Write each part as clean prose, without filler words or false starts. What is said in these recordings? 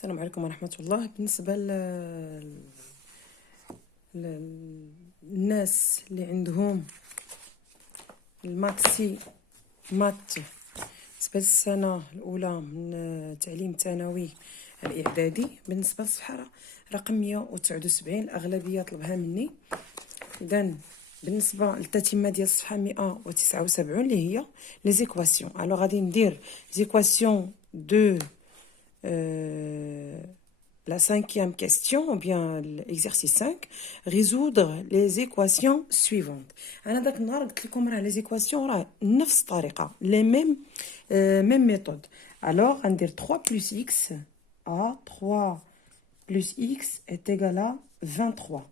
السلام عليكم ورحمة الله. بالنسبة للناس اللي عندهم الماكسي مات بالنسبة للسنة الأولى من التعليم الثانوي الإعدادي، بالنسبة للصفحة رقم 179 الأغلبية طلبها مني. إذن بالنسبة للتتمة ديال الصفحة 179 اللي هي لي زيكواسيون، الوغ غادي ندير زيكواسيون دو la cinquième question, ou bien l'exercice 5, résoudre les équations suivantes. أنا داك النهار قلت لكم راه les équations راه نفس الطريقة، les mêmes méthodes. Alors, غندير 3 plus x à 3 plus x est égal à 23.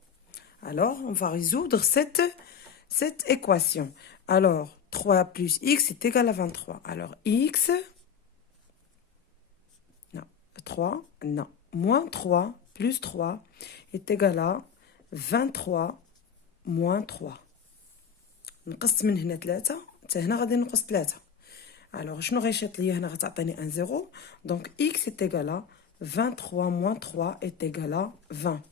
Alors, on va résoudre cette équation. Alors, 3 plus x est égal à 23. Alors, x... 3, non. Moins 3 plus 3 est égal à 23 moins 3. نقصت من هنا 3 حتى هنا غادي نقص 3. alors شنو غيشيط ليا هنا؟ غتعطيني 1 0. donc x est égal à 23 moins 3 est égal à 20.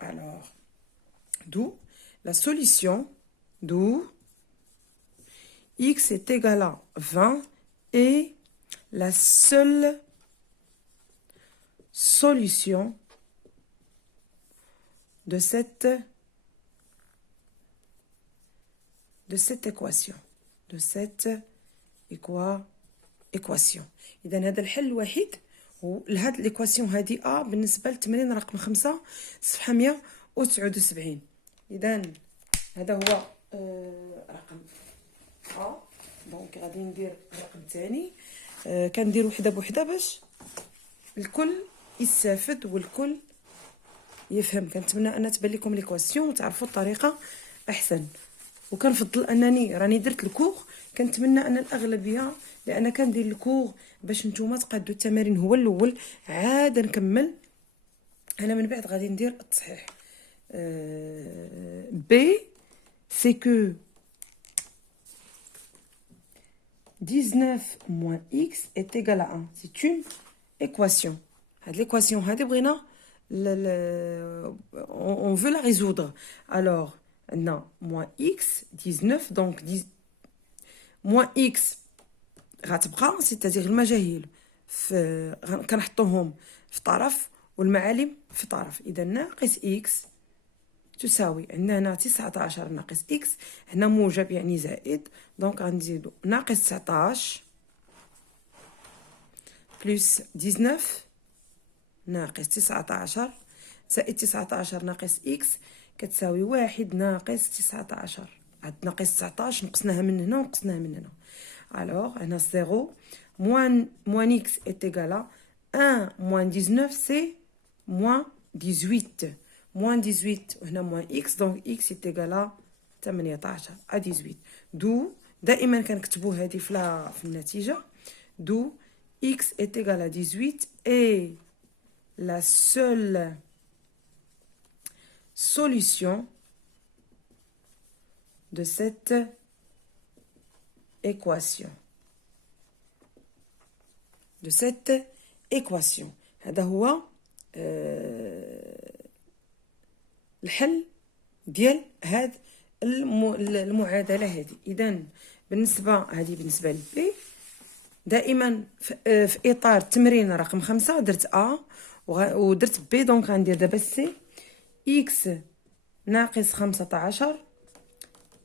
alors d'où la solution, d'où x est égal à 20 et la seule solution de cette équation, équation. إذا هذا الحل الوحيد لهاد الإيكواسيون هذه أ بالنسبة للتمرين رقم 5 صفحة 179. إذا هذا هو رقم أ. دونك غادي ندير الرقم الثاني، كندير وحدة بوحدة باش الكل يستافد والكل يفهم. كنتمنى ان تبان لكم ليكواسيون وتعرفوا الطريقه احسن، وكنفضل انني راني درت الكور. كنتمنى ان الاغلبيه، لان كندير الكور باش نتوما تقادوا التمارين هو الاول عاد نكمل انا من بعد غادي ندير التصحيح. بي سي كو 19 moins x est égal à 1. C'est une équation. L'équation, on veut la résoudre. Alors, non, moins x, 19, donc moins x, c'est-à-dire المجاهيل كنحطوهم في طرف والمعالم في طرف. إذا ناقص x تساوي عندنا هنا 19 ناقص x، هنا موجب يعني زائد، دونك غنزيدو ناقص 19 بلس 19 ناقص 19 زائد 19 ناقص إكس كتساوي 1 ناقص 19. هاد ناقص 19 نقصناها من هنا ونقصناها من هنا. alors هنا 0 moins x est égal à 1 moins 19 c'est moins 18. moins 18 وهنا moins x, donc x est égal à 18 à 18. d'où دائما كنكتبوا هذه في النتيجة. d'où x est égal à 18 et la seule solution de cette équation. هذا هو الحل ديال هاد المعادلة هذه. إذن بالنسبة للبي دائما في اطار التمرين رقم 5 درت ا ودرت بي، دونك غندير دابا سي. اكس ناقص 15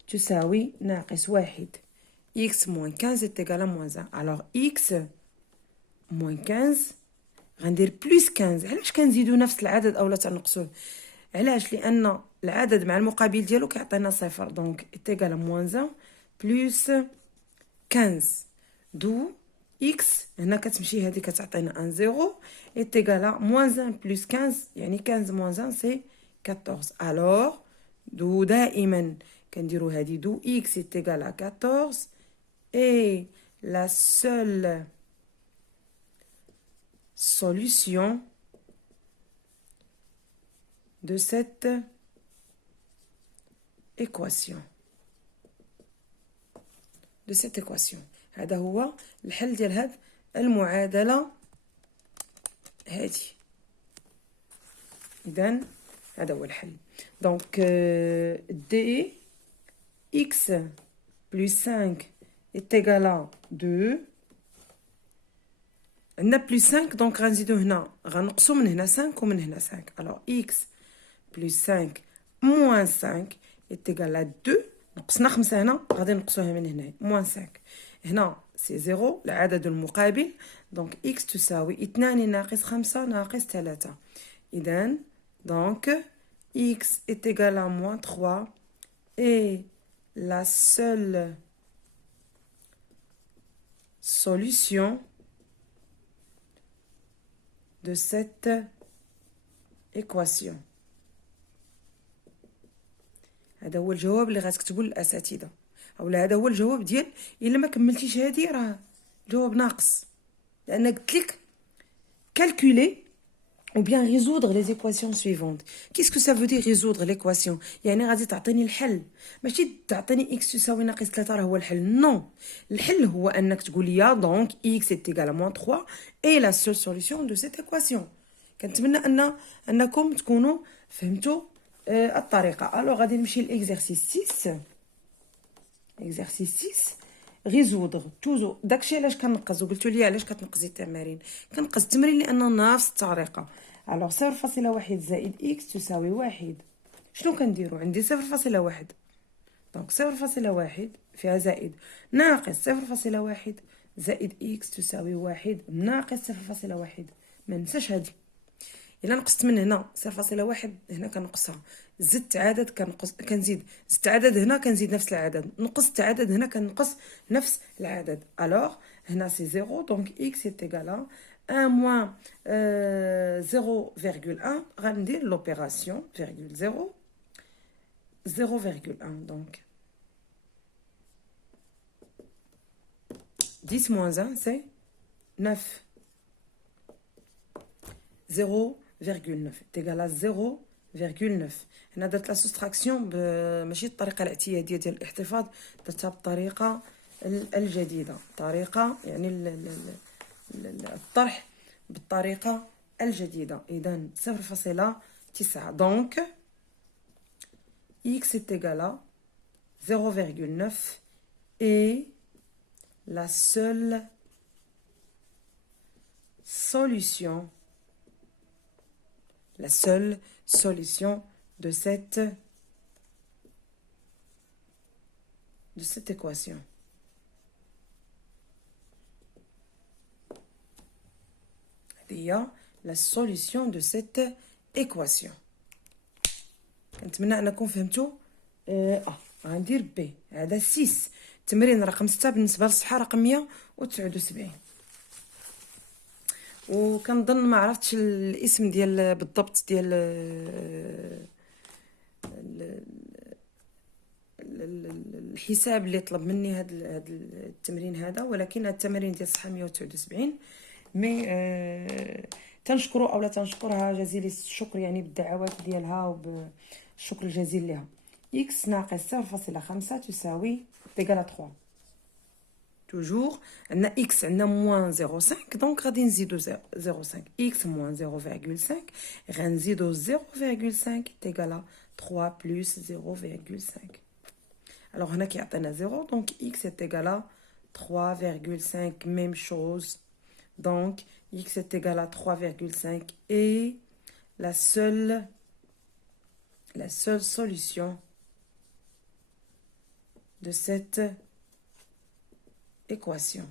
تساوي ناقص 1. اكس موان 15 تيغالا موان 1. الوغ اكس موان 15 غندير بلس 15. علاش كنزيدو نفس العدد اولا تنقصوه؟ علاش؟ لان العدد مع المقابل ديالو كيعطينا صفر، دونك تيغالا موان 1 بلس 15. دو x هنا كتمشي هذه كتعطينا 1 0 est égal à moins 1 plus 15 يعني 15 moins 1 c'est 14. alors دو دائما كنديروا هذه دو x est égal à 14 et la seule solution de cette équation. هذا هو الحل ديال هاد المعادلة هادي. إذن هذا هو الحل. دونك دي إكس بلس 5 est égal à 2. عندنا بلس 5 دونك غنزيدو هنا غنقصو من هنا 5 ومن هنا 5. alors x بلس 5 موان 5 est égal à 2. نقصنا 5 هنا غادي نقصوها من هنا موان 5. هنا سي 0 العدد المقابل. دونك x تساوي 2 ناقص 5 ناقص 3. إذن donc x est égal à moins 3 et la seule solution de cette équation. هذا هو الجواب اللي غتكتبوا للاساتذه، اولا هذا هو الجواب ديال الا ما كملتيش هذه راه الجواب ناقص، لان قلت لك calculer ou bien résoudre les équations suivantes. Qu'est-ce que ça veut dire résoudre l'équation؟ يعني غادي تعطيني الحل، ماشي تعطيني x تساوي ناقص 3 راه هو الحل. نو، الحل هو انك تقول لي دونك x est égal à moins 3 et la seule solution de cette équation. كنتمنى انكم تكونوا فهمتوا الطريقه. الو غادي نمشي لإكزرسيس 6. إكزرسيس 6 ريزودغ توزو. داكشي علاش كنقص وقلتوا لي علاش كتنقصي التمارين. كنقص التمرين لان نفس الطريقه. الوغ 0.1 زائد اكس تساوي 1. شنو كنديروا؟ عندي 0.1 دونك 0.1 فيها زائد ناقص 0.1 زائد اكس تساوي 1 ناقص 0.1. ما ننساش هذه. الا نقصت من هنا 0.1 هنا كنقصها، زدت عدد كنزيد، زدت عدد هنا كنزيد نفس العدد، نقصت عدد هنا كنقص نفس العدد. الوغ هنا سي 0 دونك اكس est égal à 1 moins 0,1. غندير لوبيراسيون فيرغول 0 0,1 دونك 10 moins 1 c'est 9. 0,9 est égal à 0,9. هنا درت لا سوستراكسيون ماشي الطريقه الاعتياديه ديال الاحتفاظ، درتها بالطريقه الجديده، طريقه يعني الطرح بالطريقه الجديده. اذا 0.9 دونك x est égal à 0,9 et la seule solution de cette équation. هي la solution de cette équation. كنتمنى انكم فهمتوا. غندير بي. هذا 6 تمرين رقم 6 بالنسبه للصفحه رقم 179. وكنظن ما عرفتش الاسم ديال بالضبط ديال الحساب اللي طلب مني هذا التمرين هذا، ولكن التمارين ديال الصفحه 179 مي تنشكروا اولا تنشكرها جزيل الشكر يعني بالدعوات ديالها وبالشكر الجزيل لها. x ناقص 0.5 تساوي بيغال 3. توجور عندنا x عندنا موان 0.5 دونك غادي نزيدو 0.5. x موان 0,5 غنزيدو 0,5 تيغالا 3 بلس 0,5. alors هنا كيعطينا 0 دونك x est égal à 3,5. même chose donc x est égal à 3,5 et la seule solution de cette équation.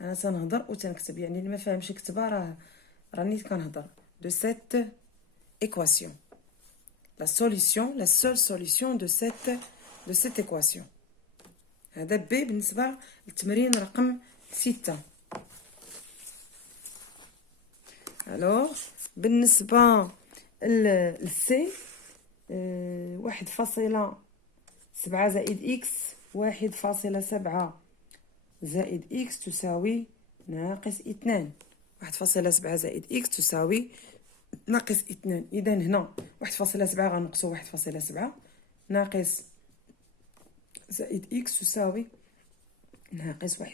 انا تنهضر وتنكتب، يعني اللي ما فاهمش يكتبها راني كنهضر. de cette équation, la seule solution de cette équation. هذا بي بالنسبه للتمرين رقم 6. alors بالنسبه للسي 1.7 زائد x 1.7 زائد x تساوي ناقص 2. 1.7 زائد x تساوي ناقص 2. اذا هنا 1.7 غنقصو 1.7 ناقص زائد x تساوي ناقص 1.7.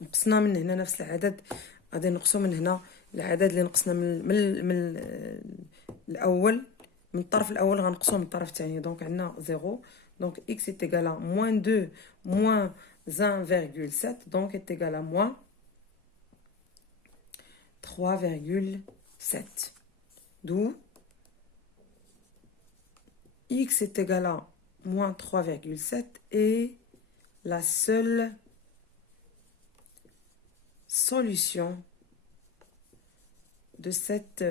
نقصنا من هنا نفس العدد. غادي نقصو من هنا العدد اللي نقصنا من الاول، من الطرف الاول غنقصوه من الطرف الثاني. دونك عندنا 0. دونك x est égal à moins 2 moins 1,7. donc est égal à moins 3,7. d'où x est égal à moins 3,7 est la seule solution de cette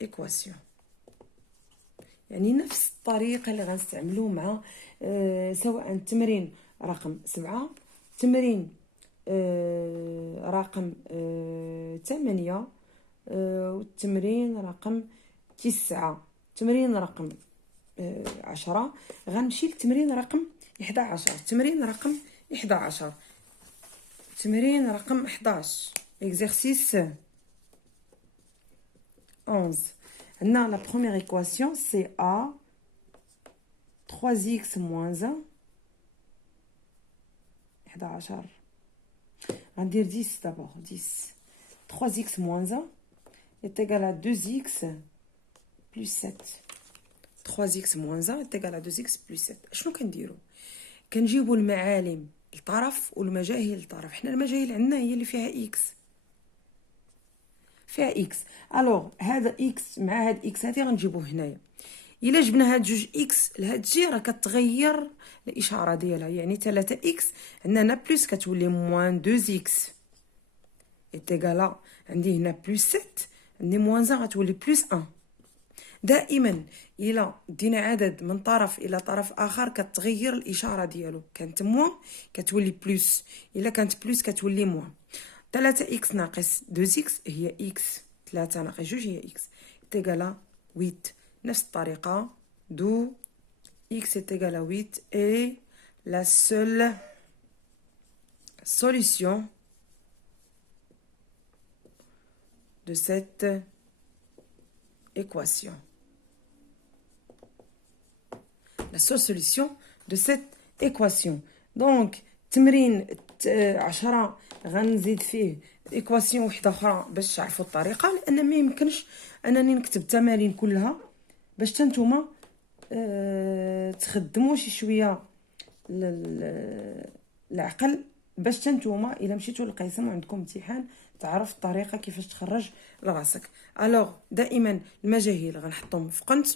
équation. يعني نفس الطريقة اللي غنستعملو مع سواء التمرين رقم 7، تمرين رقم 8، والتمرين رقم 9، تمرين رقم 10. غنمشي للتمرين رقم 11. تمرين رقم 11، تمرين رقم 11 exercice 11. عندنا la première équation c'est a 3x moins 1 11. غندير 10 d'abord. 10 3x moins 1 est égal à 2x plus 7. 3x moins 1 est égal à 2x plus 7. شنو كنديرو؟ كنجيبوا المعالم لطرف والمجاهيل لطرف. حنا المجاهيل عندنا هي اللي فيها x، فيها x. الوغ هذا x مع هاد x هادي غنجيبوه هنايا. الا جبنا هاد جوج x لهاد الجهه راه كتغير الاشاره ديالها. يعني 3x عندنا هنا بلس كتولي موان 2x est égal à عندي هنا بلس 7، عندي موان 1 غتولي بلس 1. دائما الا دينا عدد من طرف الى طرف اخر كتغير الاشاره ديالو. كانت موان كتولي بلس، الا كانت بلس كتولي موان. 3x ناقص 2x هي x. 3 ناقص 2 هي x est égal à 8. نفس الطريقه d'où x est égal à 8 est la seule solution de cette équation. La seule solution de cette équation. Donc تمرين 10 غنزيد فيه ايكواسيون وحده اخرى باش تعرفوا الطريقه، لان ما يمكنش انني نكتب التمارين كلها باش نتوما تخدموا شي شويه العقل، باش نتوما الا مشيتوا للقسم وعندكم امتحان تعرف الطريقه كيفاش تخرج لراسك. الوغ دائما المجاهيل غنحطهم في قنت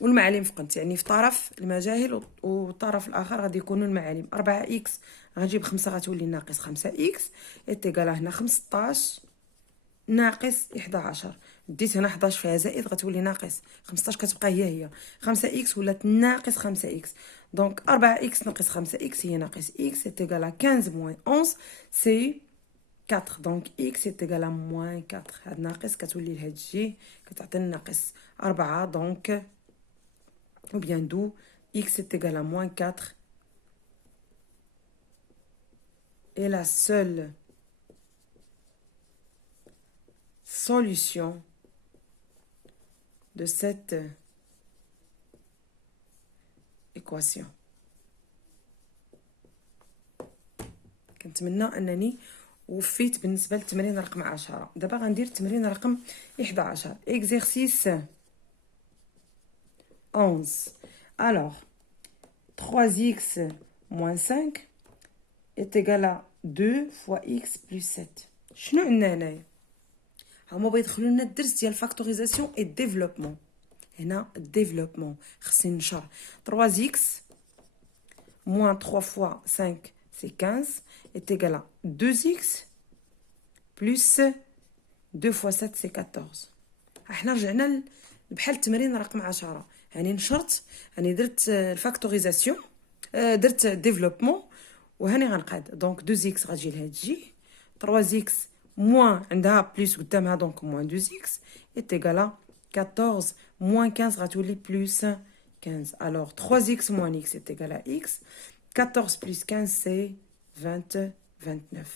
والمعالم في قنت. يعني في طرف المجاهل والطرف الاخر غادي يكونوا المعالم. 4x غنجيب 5 غتولي ناقص 5x ايتيغال هنا 15 ناقص 11. ديت هنا 11 فيها زائد غتولي ناقص 15 كتبقى هي 5x ولات ناقص 5x. دونك 4x ناقص 5x هي ناقص x ايتيغال 15 موان 11 سي 4. دونك x ايتيغال موان 4. هاد ناقص كتولي لهاد الجي كتعطينا ناقص 4. دونك ou bien d'où x est égal à moins 4 est la seule solution de cette équation. كنتمنى انني وفيت بالنسبه للتمرين رقم 10. دابا غندير التمرين رقم 11 exercice 11. Alors 3x moins 5 est égal à 2 fois x plus 7. شنو عندنا هنايا؟ هما بيدخلوا لنا الدرس ديال الفاكتوريزاسيون اي ديفلوبمون. هنا الديفلوبمون خصني نشرح 3x moins 3 fois 5 c'est 15 est égal à 2x plus 2 fois 7 c'est 14. احنا رجعنا بحال التمرين رقم 10. يعني نشرت، يعني درت الفاكتوريزاسيون، درت ديفلوبمون وهاني غنقاد. دونك 2x غتجي لهاد الجي، 3x موان عندها بلس قدامها دونك موان 2x est égal à 14 موان 15 غتولي بلس 15. alors 3x moins x est égal à x. 14 plus 15 c'est 29.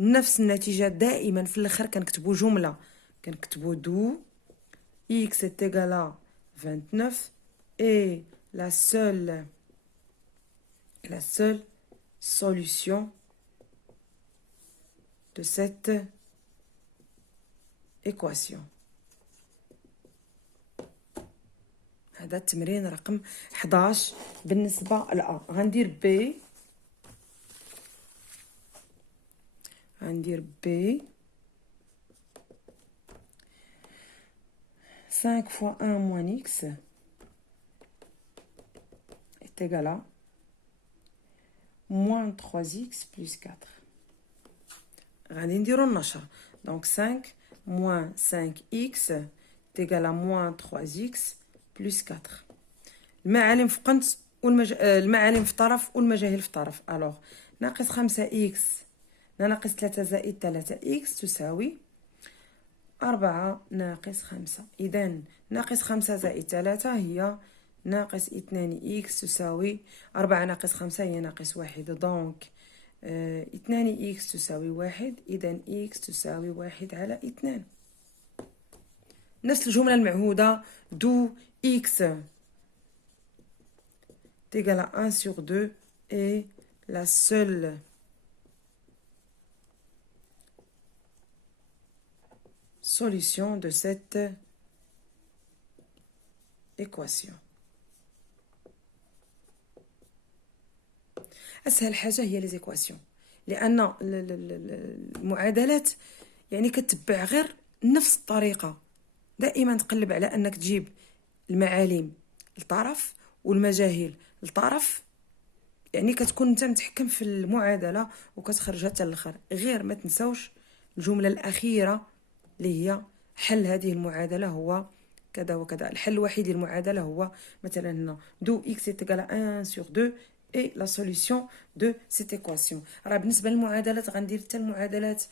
نفس النتيجة دائما في الاخر كنكتبوا جملة، كنكتبوا دو x est égal à 29 et la seule solution de cette équation. هذا التمرين رقم 11 بالنسبة لأ. غندير بي، غندير بي 5 fois 1 moins x est égal à moins 3x plus 4. غادي نديرو النشر. Donc 5 moins 5x est égal à moins 3x plus 4. المعالم في قنت المعالم في طرف والمجاهيل في طرف. الوغ ناقص 5x ناقص 3 زائد 3x تساوي 4 ناقص 5. إذن ناقص 5 زائد 3 هي ناقص 2x تساوي 4 ناقص 5 هي ناقص 1. دونك 2x تساوي 1. إذن x تساوي 1 على 2. نفس الجملة المعهودة. دو x est égal à 1 sur 2 est la seule solution de cette équation. أسهل حاجة هي لي زيكواسيون، لأن المعادلات يعني كتبع غير نفس الطريقة. دائما تقلب على أنك تجيب المعالم الطرف والمجاهيل الطرف، يعني كتكون انت متحكم في المعادلة وكتخرجها حتى الاخر. غير ما تنساوش الجملة الأخيرة اللي هي حل هذه المعادلة هو كذا وكذا. الحل الوحيد للمعادلة هو مثلا هنا دو x est égal à 1 sur 2 et la solution de cette équation. راه بالنسبة للمعادلات غندير حتى المعادلات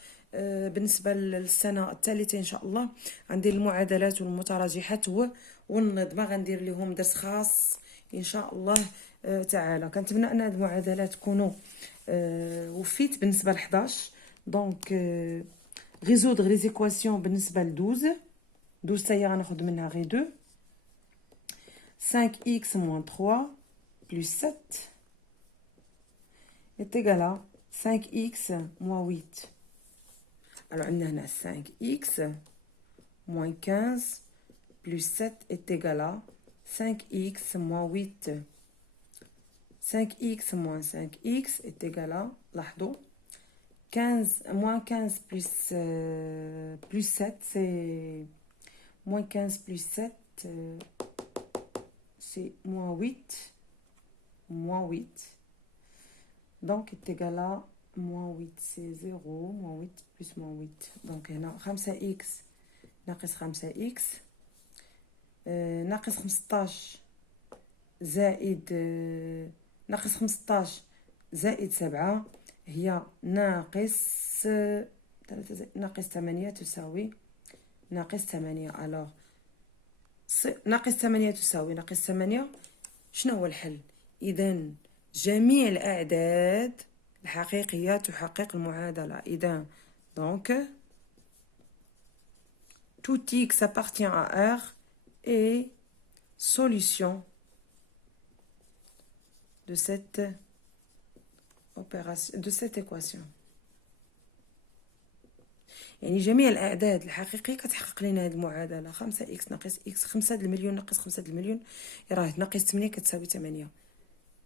بالنسبة للسنة الثالثة إن شاء الله غندير المعادلات والمتراجحات والنظمة، غندير لهم درس خاص إن شاء الله تعالى. كنتمنى أن هذه المعادلات تكونوا وفيت بالنسبة ل 11. دونك résoudre les équations بالنسبة ل 12 هي غناخد منها غير 2. 5x moins 3 plus 7 est égal à 5x moins 8. Alors عندنا هنا 5x moins 15 plus 7 est égal à 5x moins 8. 5x moins 5x est égal à, لاحظوا 15 moins 15 plus 7 c'est moins 15 plus 7 c'est moins 8 donc est égal à moins 8 c'est 0 moins 8 plus moins 8. donc هنا 5x ناقص 5x ناقص 15 زائد ناقص 15 زائد 7 هي ناقص 8 تساوي ناقص 8. الوغ ناقص 8 تساوي ناقص 8. شنو هو الحل؟ إذن جميع الأعداد الحقيقية تحقق المعادلة. إذن donc tout x appartient à R et solution de cette opération de cette équation. يعني جميع الأعداد الحقيقية كتحقق لنا هذه المعادلة. 5x ناقص x 5 المليون ناقص 5 المليون راه ناقص 8 كتساوي 8.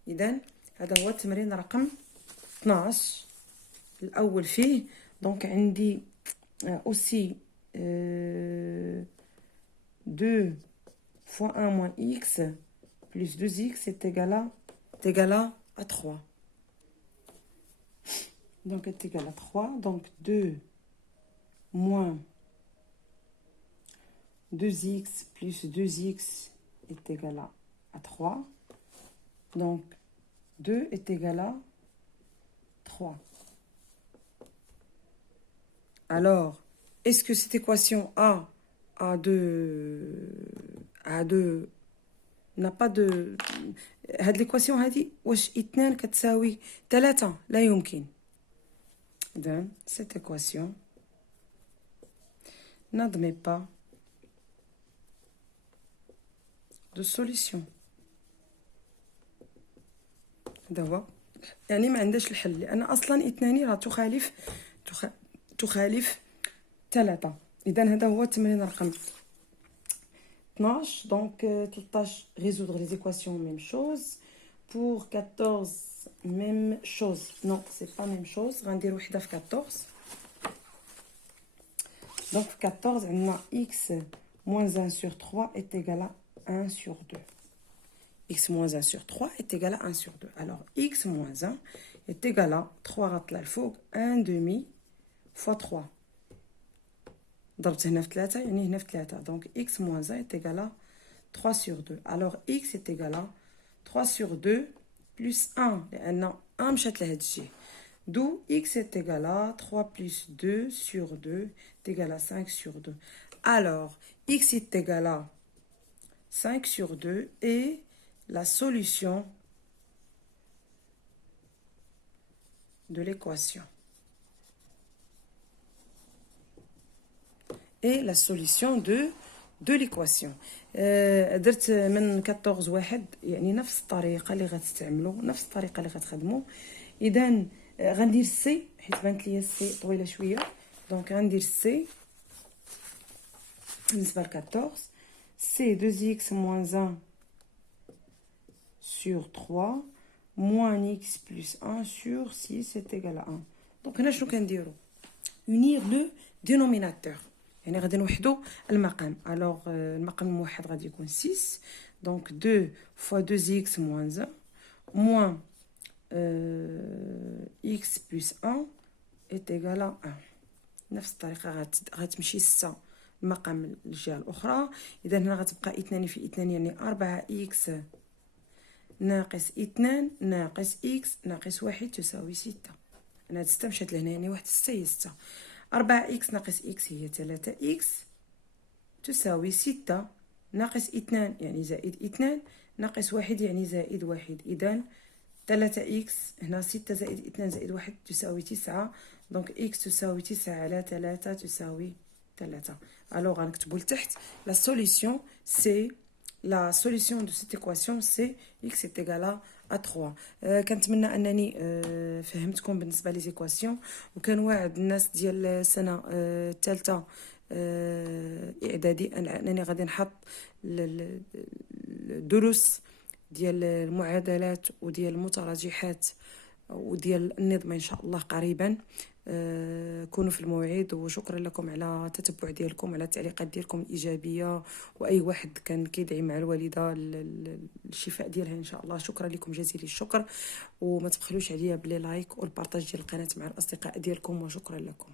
إذن هذا هو التمرين رقم 12 الأول فيه. دونك عندي aussi 2 fois 1 moins x plus 2x est égal à 3. Donc est égal à 3. Donc 2 moins 2x plus 2x est égal à 3. Donc 2 est égal à 3. Alors, est-ce que cette équation A2 n'a pas de... هاد l'équation هادي واش 2 كتساوي 3؟ لا يمكن. إذن cette équation n'admet pas de solution. هذا هو يعني ما عندهاش الحل، لان اصلا اثنان راه تخالف 3. اذا هذا هو التمرين رقم 12. دونك 13 résoudre les équations même chose. pour 14 même chose. non c'est pas même chose. غندير وحده في 14. donc 14 عندنا x moins 1 sur 3 est égal à 1 sur 2. x moins 1 sur 3 est égal à 1 sur 2. Alors, x moins 1 est égal à 3 غطلع الفوق 1 demi fois 3. ضربت هنا في 3 يعني هنا في 3. Donc, x moins 1 est égal à 3 sur 2. Alors, x est égal à 3 sur 2 plus 1. لأن 1 مشات لهاد الجهة. D'où x est égal à 3 plus 2 sur 2 est égal à 5 sur 2. Alors, x est égal à 5 sur 2 et la solution de l'équation. Et la solution de l'équation. درت من 14 واحد يعني نفس الطريقه اللي غتستعملوا، نفس الطريقه اللي غتخدموا. اذا غندير سي حيت بانت لي سي طويله شويه. دونك غندير سي بالنسبه ل 14 سي 2x moins 1 sur 3 moins x plus 1 sur 6 est égal à 1. دونك هنا شنو كنديروا؟ unir le dénominateur. يعني غادي نوحدوا المقام. الوغ المقام الموحد غادي يكون 6. دونك 2 fois 2x moins 1 moins x plus 1 est égal à 1. نفس الطريقه غتمشي 6 المقام الجهه الاخرى. اذا هنا غتبقى 2 في 2 يعني 4x ناقص 2 ناقص x ناقص 1 تساوي 6. انا هاد 6 مشات لهنا يعني 1 6 هي 6. 4x ناقص x هي 3x تساوي 6 ناقص 2 يعني زائد 2 ناقص 1 يعني زائد 1. إذن 3x هنا 6 زائد 2 زائد 1 تساوي 9. دونك x تساوي 9 على 3 تساوي 3. alors غنكتبو لتحت la solution c'est la solution de cette équation c'est x est égal à 3. كنتمنى انني فهمتكم بالنسبه لي زيكواسيون، وكنواعد الناس ديال السنه الثالثه اعدادي انني غادي نحط الدروس ديال المعادلات وديال المتراجحات وديال النظم ان شاء الله قريبا. كونوا في الموعد، وشكرا لكم على التتبع ديالكم، على التعليقات ديالكم الايجابيه، واي واحد كان كيدعي مع الوالده الشفاء ديالها ان شاء الله. شكرا لكم جزيل الشكر، وما تبخلوش عليا بلي لايك والبارطاج ديال القناه مع الاصدقاء ديالكم، وشكرا لكم.